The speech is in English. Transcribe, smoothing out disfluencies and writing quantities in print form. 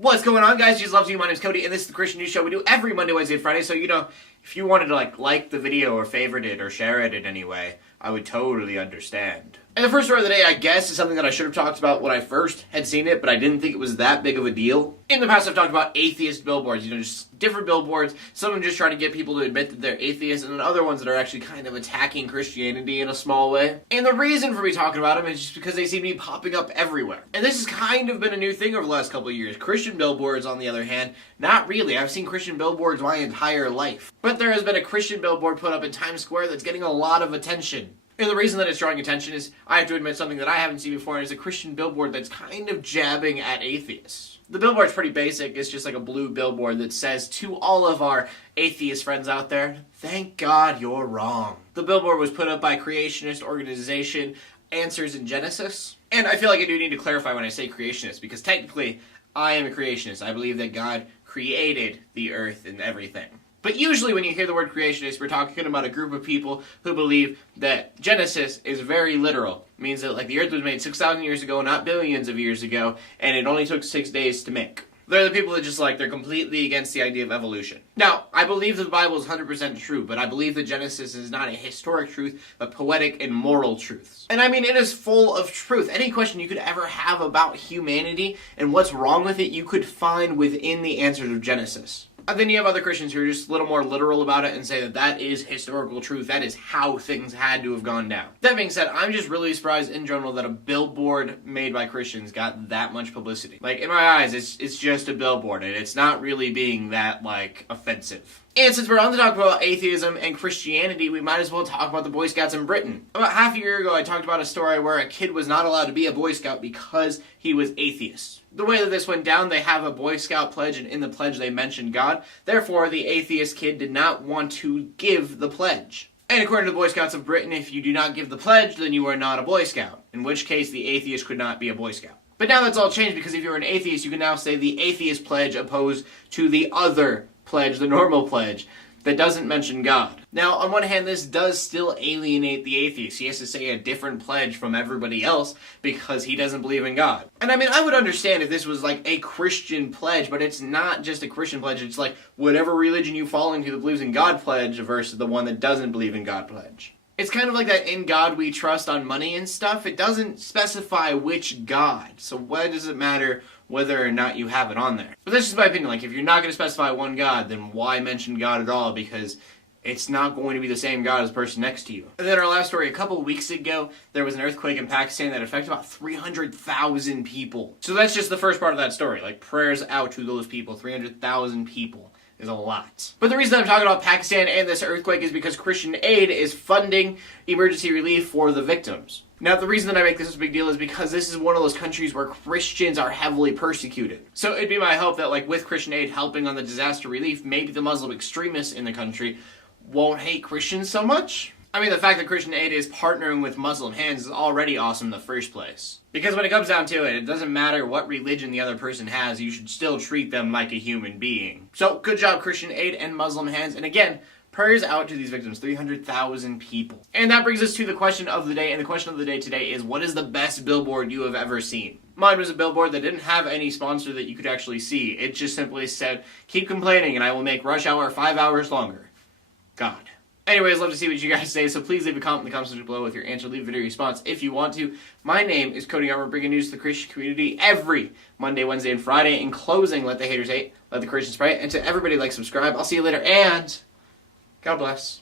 What's going on, guys? Jesus loves you. My name's Cody, and this is the Christian News Show we do every Monday, Wednesday, and Friday. So, if you wanted to like the video or favorite it or share it in any way, I would totally understand. And the first story of the day, I guess, is something that I should have talked about when I first had seen it, but I didn't think it was that big of a deal. In the past, I've talked about atheist billboards, just different billboards. Some of them just trying to get people to admit that they're atheists, and then other ones that are actually kind of attacking Christianity in a small way. And the reason for me talking about them is just because they seem to be popping up everywhere. And this has kind of been a new thing over the last couple of years. Christian billboards, on the other hand, not really. I've seen Christian billboards my entire life. But there has been a Christian billboard put up in Times Square that's getting a lot of attention. And the reason that it's drawing attention is, I have to admit, something that I haven't seen before, and it's a Christian billboard that's kind of jabbing at atheists. The billboard's pretty basic. It's just like a blue billboard that says, to all of our atheist friends out there, thank God you're wrong. The billboard was put up by Creationist organization Answers in Genesis. And I feel like I do need to clarify when I say creationist, because technically, I am a creationist. I believe that God created the earth and everything. But usually when you hear the word creationist, we're talking about a group of people who believe that Genesis is very literal. It means that the earth was made 6,000 years ago, not billions of years ago, and it only took 6 days to make. They're the people that they're completely against the idea of evolution. Now, I believe that the Bible is 100% true, but I believe that Genesis is not a historic truth, but poetic and moral truths. And I mean, it is full of truth. Any question you could ever have about humanity and what's wrong with it, you could find within the answers of Genesis. And then you have other Christians who are just a little more literal about it and say that that is historical truth. That is how things had to have gone down. That being said, I'm just really surprised in general that a billboard made by Christians got that much publicity. In my eyes, it's just a billboard, and it's not really being that, offensive. And since we're on to talk about atheism and Christianity, we might as well talk about the Boy Scouts in Britain. About half a year ago, I talked about a story where a kid was not allowed to be a Boy Scout because he was atheist. The way that this went down, they have a Boy Scout pledge, and in the pledge they mentioned God. Therefore, the atheist kid did not want to give the pledge. And according to the Boy Scouts of Britain, if you do not give the pledge, then you are not a Boy Scout. In which case, the atheist could not be a Boy Scout. But now that's all changed, because if you're an atheist, you can now say the atheist pledge opposed to the other pledge, the normal pledge, that doesn't mention God. Now, on one hand, this does still alienate the atheist. He has to say a different pledge from everybody else because he doesn't believe in God. And I mean, I would understand if this was a Christian pledge, but it's not just a Christian pledge. It's whatever religion you fall into that believes in God pledge versus the one that doesn't believe in God pledge. It's kind of like that in God we trust on money and stuff. It doesn't specify which God. So why does it matter whether or not you have it on there? But that's just my opinion. If you're not going to specify one God, then why mention God at all? Because it's not going to be the same God as the person next to you. And then our last story, a couple weeks ago, there was an earthquake in Pakistan that affected about 300,000 people. So that's just the first part of that story. Prayers out to those people. 300,000 people is a lot. But the reason I'm talking about Pakistan and this earthquake is because Christian Aid is funding emergency relief for the victims. Now, the reason that I make this a big deal is because this is one of those countries where Christians are heavily persecuted. So it'd be my hope that with Christian Aid helping on the disaster relief, maybe the Muslim extremists in the country won't hate Christians so much. I mean, the fact that Christian Aid is partnering with Muslim Hands is already awesome in the first place. Because when it comes down to it, it doesn't matter what religion the other person has, you should still treat them like a human being. So, good job Christian Aid and Muslim Hands, and again, prayers out to these victims, 300,000 people. And that brings us to the question of the day, and the question of the day today is, what is the best billboard you have ever seen? Mine was a billboard that didn't have any sponsor that you could actually see. It just simply said, keep complaining and I will make rush hour 5 hours longer. God. Anyways, love to see what you guys say, so please leave a comment in the comment section below with your answer. Leave a video response if you want to. My name is Cody, and we're bringing news to the Christian community every Monday, Wednesday, and Friday. In closing, let the haters hate, let the Christians pray, and to everybody, subscribe. I'll see you later, and God bless.